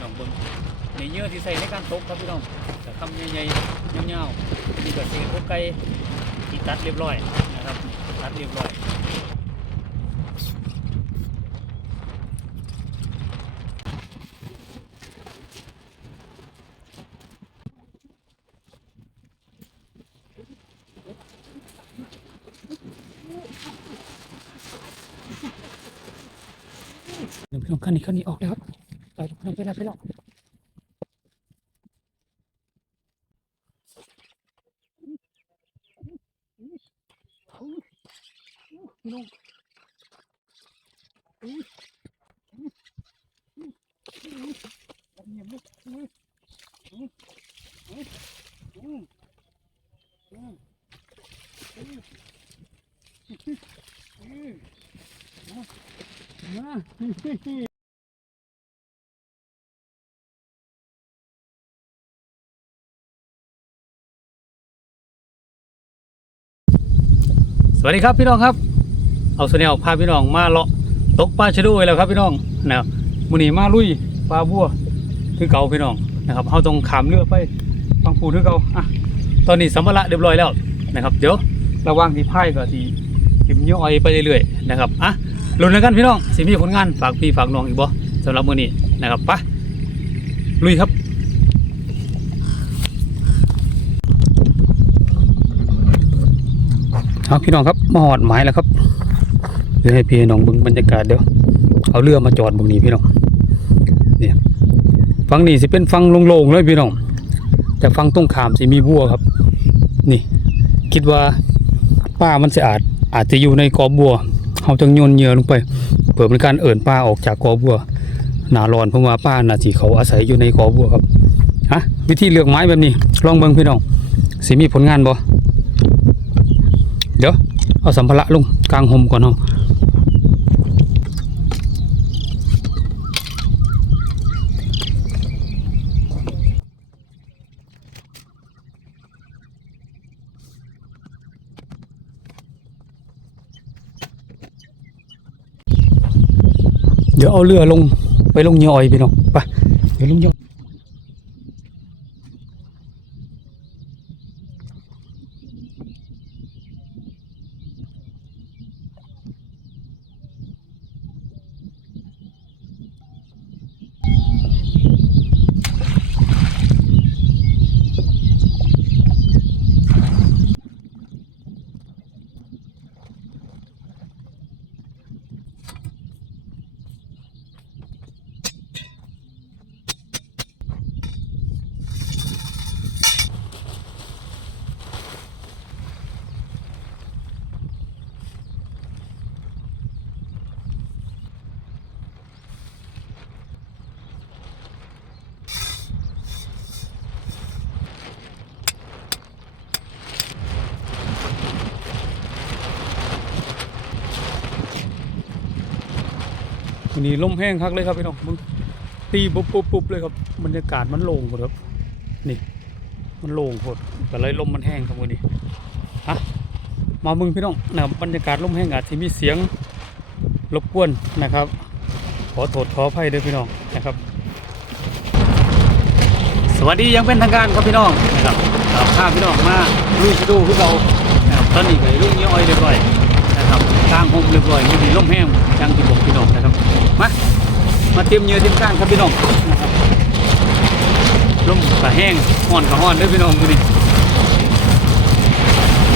น้องเบิ่งในเหยื่อที่ใส่ในการตกครับพี่น้องแต่คำใหญ่ๆยาๆนี่ก็เศษอกไก่ที่ตัดเรียบร้อยนะครับตัดเรียบร้อยเดี๋ยวพี่น้องคันนี้คันนี้ออกแล้ว ครับไสวัสดีครับพี่น้องครับ เอาสเนลพาพี่น้องมาเลาะตกปลาชะโดูไว้แล้วครับพี่น้องนะครับมื้อนี้มาลุยปลาบัวคือเก่าพี่น้องนะครับเฮาต้องขามเรือไปฟังปูคือเก่าอะตอนนี้สัมภาระเรียบร้อยแล้วนะครับ เดี๋ยวระว่างที่พายก็ที่เก็บเหยื่ออ้อยไปเรื่อยๆนะครับอะลุ้นกันพี่น้องสิมีผลงานฝากพี่ฝากน้องอีกบ่สำหรับมื้อนี้นะครับไปลุยครับ เอาพี่น้องครับมาหอดหมายแล้วครับเดี๋ยวให้พี่น้องเบิ่งบรรยากาศเดี๋ยวเอาเรือมาจอดบางนี้พี่น้องเนี่ยฝั่งนี้สิเป็นฝั่งโล่งๆเลยพี่น้องแต่ฝั่งตรงขามสิมีบัวครับ นี่ คิดว่าป้ามันสะอาดอาจจะอยู่ในกอบัวเขาจังโยนเหยื่อลงไปเพื่อเป็นการเอิ่นป้าออกจากกอบัวหนาร้อนเพราะว่าป้าน่ะสิเขาอาศัยอยู่ในกอบัวครับฮะวิธีเลือกไม้แบบนี้ลองเบิ่งพี่น้องสิมีผลงานบ่ เดี๋ยวเอาสัมภาระลงกลางห่มก่อนเนาะเดี๋ยวเอาเรือลงไปลงเหยออยพี่น้องไปเดี๋ยวลงเหย วันนี้ลมแห้งคักเลยครับพี่น้องมึงตีปุ๊บปุ๊บปุ๊บเลยครับบรรยากาศมันโล่งหมดครับ นี่ มันโล่งหมดแต่เลยลมมันแห้งครับวันนี้ฮะมามึงพี่น้องนะครับบรรยากาศลมแห้งอาจจะมีเสียงรบกวนนะครับ ขอโทษขออภัยด้วยพี่น้องนะครับ สวัสดียังเป็นทางการครับพี่น้องนะครับเราพาพี่น้องมาลุยดูคือเรานะครับตอนนี้ก็ลุยยี่อ้อยเรียบร้อย นะครับกลางห่มเรียบร้อยมีลมแห้งจังที่บอกพี่น้องนะครับมามาเตรียมเหยื่อเตรียมก้างครับพี่น้องนะครับลมก็แห้งห่อนก็ห่อนด้วยพี่น้องมือนี้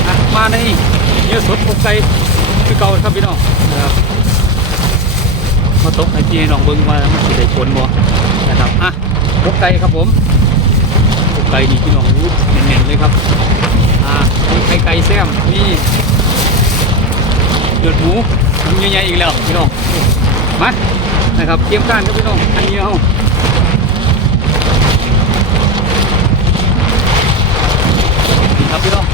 อ่มาในเหยื่อสดอกไก่คือเก่าครับพี่น้องนะครับมาตกให้พี่ให้น้องเบิ่งว่ามันสิได้ผลบ่นะครับอะอกไก่ครับผมไก่ดีพี่น้องรู้เน้นๆเลยครับอ่ามีไข่ไก่แซมมี เดือดหมูทำใหญ่ๆอีกแล้วพี่น้องมานะครับเตรียมการครับพี่น้องอันนี้เอาครับพี่น้อง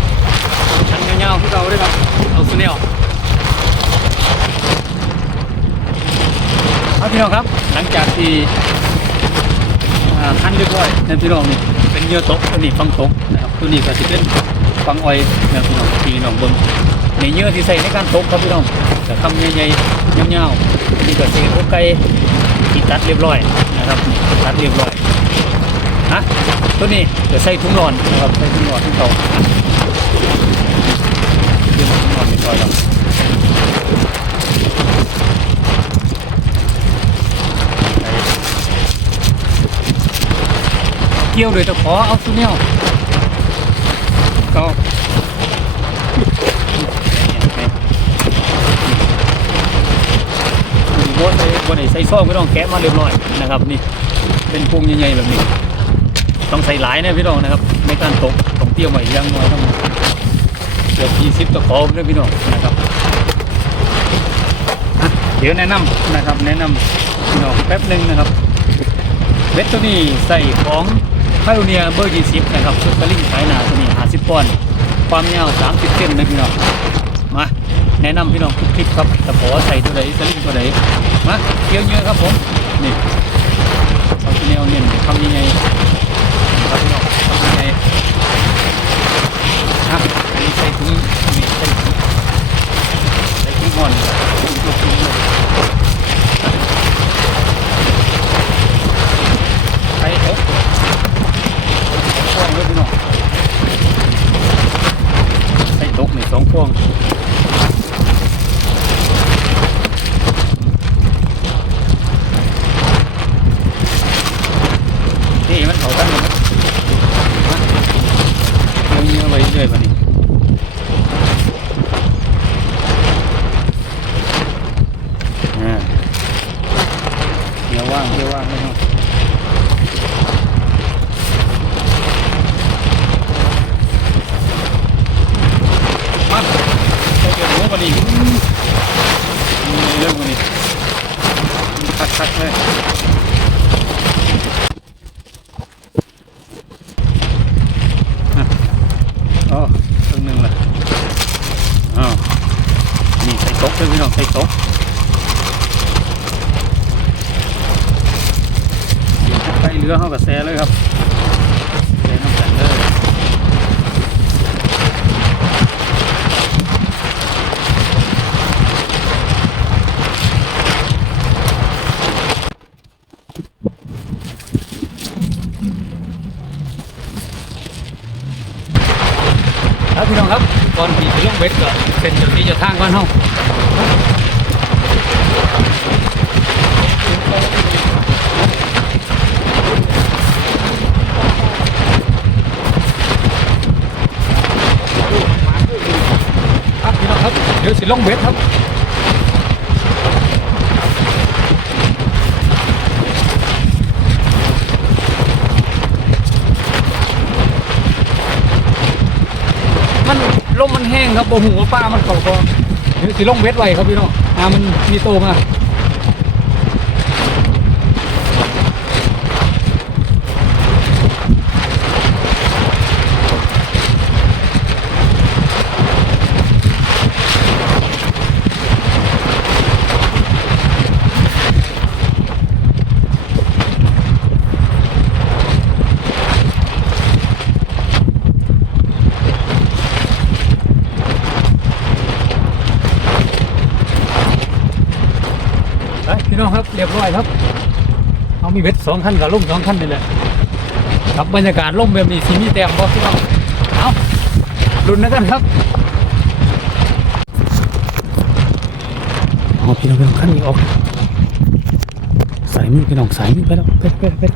ชันยาวๆพวกเราด้วยครับเอาสเนลครับพี่น้องครับ หลังจากที่อ่าขั้นเรียบร้อยนั่นพี่น้องนี่เป็นเยื่อตกตัวนี้ฟังตกนะครับตัวนี้ก็จะเป็นฟังอ้อยนะพี่น้องพี่น้องเบิ้ง ในเยื่อที่ใส่ในการตกครับพี่น้องแต่คำใหญ่ๆยาๆนี่ก็เศษอกไก่ที่ตัดเรียบร้อยนะครับตัดเรียบร้อยฮะตัวนี้จะใส่ถุงนอนนะครับใส่ถุงนอนที่เขาเตรียมถุงนอนเรียบร้อยแล้วเกี่ยวโดยตะขอเอาสุเนียวก็บนในบนในใส่ ซองไม่ต้องแกะมาเรียบร้อยนะครับนี่เป็นพุงใหญ่ๆแบบนี้ ต้องใส่หลายนะพี่น้องนะครับในการตกต้องเตี้ยวใหม่ยังน้อยต้องเกือบยี่สิบตะขอด้วยพี่น้องนะครับเดี๋ยวแนะนำนะครับ แนะนำพี่น้องแป๊บหนึ่งนะครับเว็ดตัวนี้ใส่ของพาโรเนียเบอร์20นะครับชุดกระลิ่งสายหนาตัวนี้50ปอนด์ความยาว30เซนนะพี่น้อง แนะนำพี่น้องทุกคลิปครับตะขอใส่ตัวไหนสลิงตัวไหนมาเกี่ยวเยอะครับผมนี่เอาที่แนวเน้นทำยังไงครับพี่น้องทำยังไงครับอันนี้ใส่ถุงนี่ใส่ถุงใส่ถุงก่อนถุงถุงถุงเลย ไปเถอะสองพวงเลยพี่น้องใส่ตกนี่สองพวงนี่มันเขาตั้งเลยมั้ยเอาเงี้ยไว้เรื่อยๆมานี่อ่าเดี๋ยวว่างเดี๋ยวว่างไม่ต้อง มาใส่เกลือหมูมาดิมีเรื่องมาดิคักคักๆเลยอะอ๋อตรงหนึงละอ้าวนี่ใส่โต๊ะด้วยพี่น้องใส่โต๊ะเดี๋ยวจะไปเรือเข้ากับแซ่เลยครับแซ่น้ำแข็งเลย ครับพี่น้องครับก่อนที่จะลง เบ็ดก็เป็นเจ้าที่เจะทางบ้านเฮาครับพี่น้องครับ เดี๋ยวสิลงเบ็ดครับมันลมมันแห้ง ครับบ่หูว่าป้ามันเขาก็เดี๋ยวสิลงเวทไว้ครับพี่น้องอ่ามันมีโตมา เรียบร้อยครับเอามีเบ็ดสองขั้นกับล่มสองขั้นนี่แหละครับบรรยากาศล่มแบบนี้สีมีแต้มบอพี่น้องเอาลุ้นนะกันครับเอาพี่น้องพี่น้องขั้นนี้ออกสายมือพี่น้องสายมือไปแล้วเป็ดเป็ดเป็ด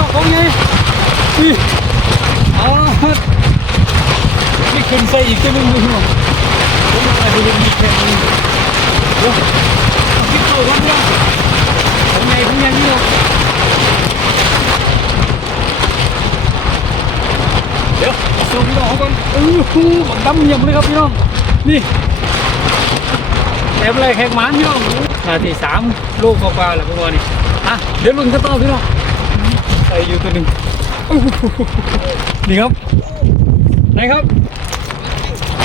นาะของไงนี่เอานี่ขึ้นใส่อีกจะมึงมึงเผมอะไรดูดีแค่นี้โอ้คิตัววันเนาะของไงของไงนี่เนางเดี๋ยวสูบพี่น้องก่อนเออฮู้บังดำเยี่ยมเลยครับพี่น้องนี่แอะไรแขกหมานพี่น้องนาทีสามลูกกว่าแล้วพวกนี้อะเดี๋ยวลุ้นกันต่อพี่น้อง ใส่อยู่ตัวหนึ่งนี่ครับ ไหนครับ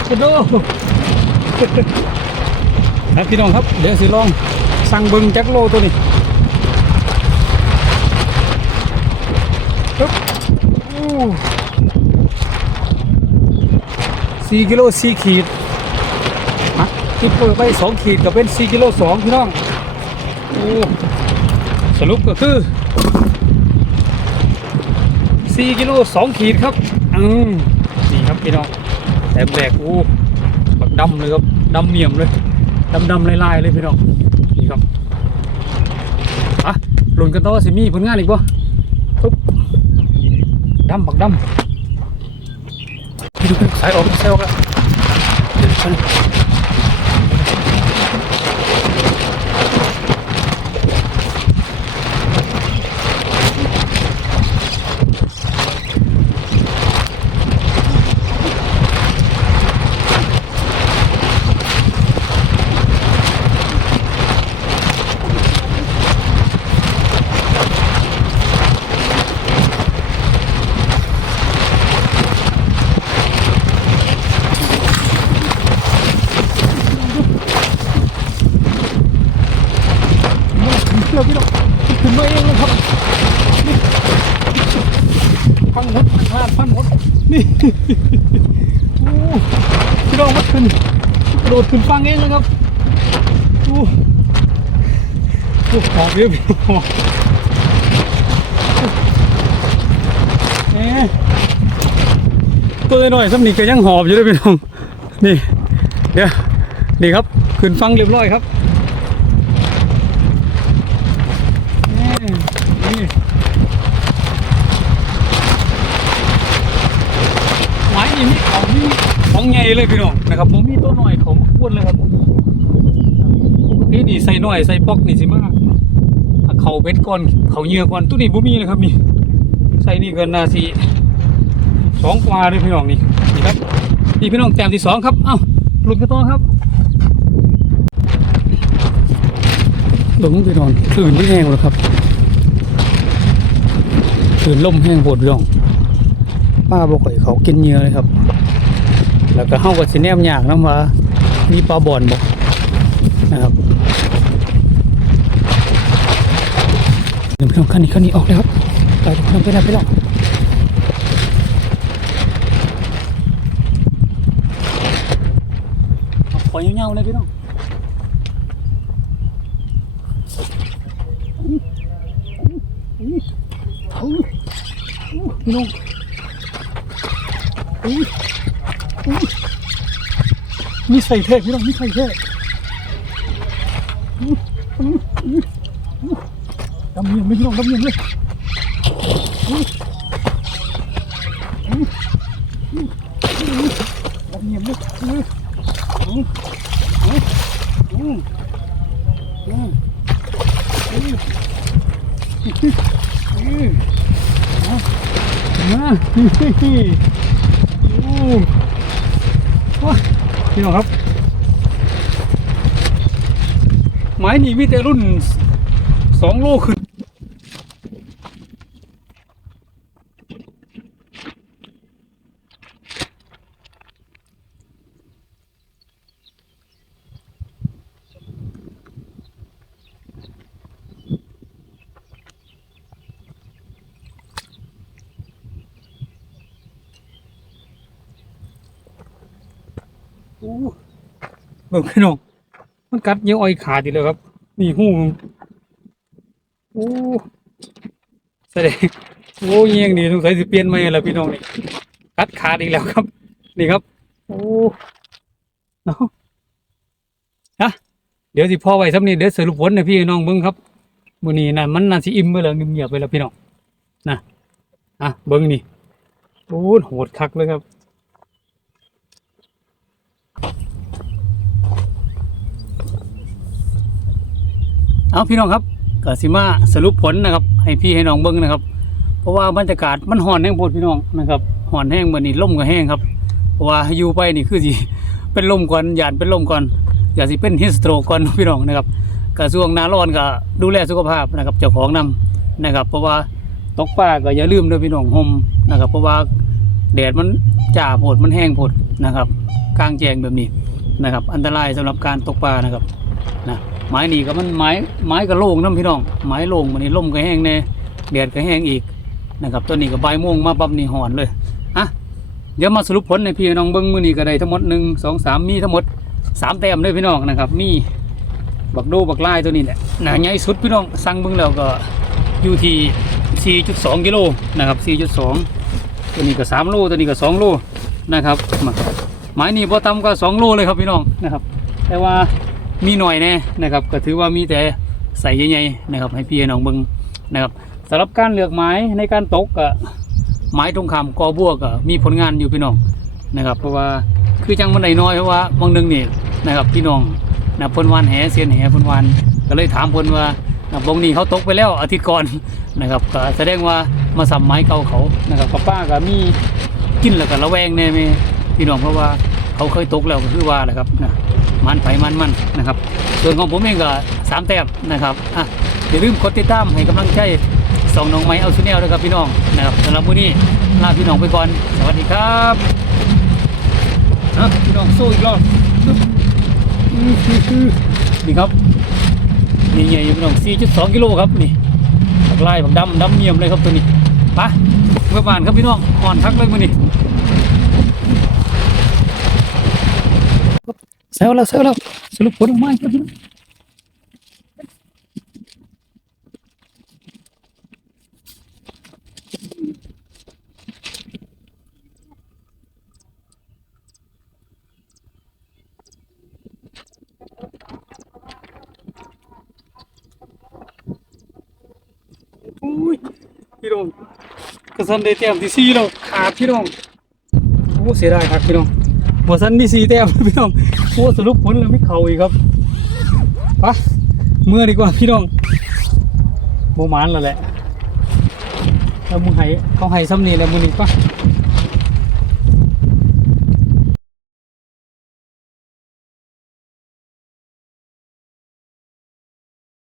กระโดครับพี่น้องครับ เดี๋ยวสิลอง สั่งเบิงแจ็คโลตัวนี้ปึ๊บสี่กิโลสี่ขีดฮะคิดเปิดไปสองขีดก็เป็นสี่กิโลสองพี่น้อง โอ้ สรุปก็คือ สี่กิโลสองขีดครับอืมนี่ครับพี่น้องแต่แบกอู้บักดำเลยครับดำเมี่ยมเลยดำดำลายๆเลยพี่น้องนี่ครับอะหลุนกันต่อสิมีผลงานอีกปะปุ๊บดำบักดำพี่ดูสายออกสายออกแล้วเดี๋ยวฉันเชื่อพี่น้องขึ้นมาเองนะครับนี่พังหมดพังพลาดพังหมดนี่ โอ้พี่น้องมัดขึ้นกระโดด ขึ้นฟังเองนะครับอู้หูหอบเยอะพี่น้อบเอ๊ะตัวน้อยๆสำนีก็ยังหอบอยู่เลยพี่น้องนี่เดี๋ยวนี่ครับขึ้นฟังเรียบร้อยครับ นี่หมายนี่มีเขามีของ ใหญ่เลยพี่น้องนะครับผมมีตัวหน่อยเขามาควนเลยครับปกตินี่ใส่หน่อยใส่ปอกนี่สิมาเอาเขาเบ็ดก่อนเขาเยื่อก่อนตัวนี้บ่มีเลยครับนี่ใส่นี่เกินนาทีสองกว่าเลยพี่น้องนี่นี่ครับนี่พี่น้องแต้มที่สองครับเอ้าหลุดกันต่อครับหลงพี่น้องตื่นไม่แห้งเลยครับคือล่มแห้งโหดร่องป้าบอกให้เขากินเยื่อเลยครับ แล้วก็เฮากับสิแนมยากน้ำว่ามีปลาบ่อนบอกนะครับเดี๋ยวพี่น้องขั้นนี้ขั้นนี้ออกแล้วครับไปพี่น้องไปแล้วไปแล้วปล่อยเงาเลยพี่น้องพี่น้องอ มีใส่เทศพี่น้องมีใส่เทศอุ้ยอุ้ยอุ้ยอุ้ยดำเนียมเลยพี่น้องดำเนียมเลยอุ้ยอุ้ยอุ้ยอุ้ยดำเนียมเลยอุ้ยอุ้ยอุ้ยอุ้ยอุ้ยอุ้ยอุ้ยมานี่โอ้ว้า พี่น้องครับไม้นี่มีแต่รุ่นสองโลขึ้น อ้เบิ่งพี่น้องมันกัดเยอะอ้อยขาดอีกแล้วครับ นี่หูโอ้แสดงโอ้เยี่ยงดีสงสัยสิเปลี่ยนใหม่ล้วพี่น้องนี่กัดขาดอีกแล้วครับ นี่ครับ โอ้เนาะฮะเดี๋ยวสิพ่อไว้ซ้ำนี่เดี๋ยวสรุปผลให้พี่น้องเบิ่งครับมื้อนี้น่ะมันน่าสิอิ่มไปแล้วเงียบไปแล้วพี่น้องนะอะเบิ่งนี่โอ้โหดคักเลยครับ เอาพี่น้องครับกสิมาสรุปผลนะครับ ให้พี่ให้น้องเบิ่งนะครับ เพราะว่าบรรยากาศมันห่อนแห้งโพดพี่น้องนะครับห่อนแห้งเหมือนี้ลมก็แห้งครับเพราะว่าอยู่ไปนี่คือสิเป็นล่มก่อนยานเป็นล่มก่อนอย่าสิเป็นฮิสโตรก่อนพี่น้องนะครับกระทรวงนาร้อนก็ดูแลสุขภาพนะครับเจ้าของนำนะครับ เพราะว่าตกปลาก็อย่าลืมด้วยพี่น้องห่มนะครับ เพราะว่าแดดมันจ้าโพดมันแห้งโพดนะครับ กลางแจ้งแบบนี้นะครับ อันตรายสำหรับการตกปลานะครับนะ ไม้นี่ก็มันไม้ไม้ก็โล่งน้ำพี่น้อง ไม้โล่งมันนี่ลมก็แห้งแน่แดดก็แห้งอีกนะครับตัวนี้ก็ใบม่วงมาปั๊บนี่หอนเลยอะเดี๋ยวมาสรุปผลในพี่น้องเบิ้งมือนี้ก็ได้ทั้งหมดหนึ่งสองสามมีทั้งหมดสามแต้มเลยพี่น้องนะครับ มีบักโดบักไลายตัวนี้แหละหนาใหญ่สุดพี่น้องสั่งเบิ่งแล้วก็อยู่ที่ 4.2กิโลนะครับ 4.2 ตัวนี้ก็ 3 โล ตัวนี้ก็ 2 โลนะครับมาไม้นี่พอต่ำก็ 2 โลเลยครับพี่น้องนะครับ แต่ว่า มีหน่อยแน่นะครับก็ถือว่ามีแต่ใส่ใหญ่ๆนะครับ ให้พี่น้องเบิ่งนะครับสำหรับการเลือกไม้ในการตกก็ไม้ตรงคำกอบัวก็มีผลงานอยู่พี่น้องนะครับ เพราะว่าคือจังมันได้น้อยเพราะว่าบางหนึงนี่นะครับพี่น้องนะพนวานแหเสียนแหเพิ่นวานก็เลยถามพนว่าบงนี้เขาตกไปแล้วอาทิตย์ก่อนนะครับก็แสดงว่ามาสัมไม้เก่าเขานะครับกับป้าก็มีกินแล้วก็ระแวงแน่แม่พี่น้องเพราะว่าเขาเคยตกแล้วก็คือว่าแหละครับนะ มันไปมันมันนะครับ ส่วนของผมเองก็สามแต้มนะครับอะอย่าลืมกดติดตามให้กำลังใจสองน้องไม้เอาชแนลด้วยครับพี่น้องนะครับสำหรับวันนี้ลาพี่น้องไปก่อนสวัสดีครับอะพี่น้องสู้อีกรอบนี่ครับนี่ใหญ่พี่น้อง4.2กิโลครับนี่บักลายบักดำดำเยี่ยมเลยครับตัวนี้ไปเมื่อวานครับพี่น้องอ่อนทักเลยมือนี่ เซลแล้วเซลแล้วสรุปผลออกมาครับพี่น้องอุ้ยพี่น้องกระสันได้แต้มที่สี่แล้วขาดพี่น้องโอ้เสียดายครับพี่น้องบสันมีสี่แต้มพี่น้อง โอ้สรุปผลแล้วไม่เข่าอีกครับปะเมื่อดีกว่าพี่น้องโบมานแล้วแหละแล้วมึงให้เขาให้ซ้ำนี่แล้วมึงนี่ปะ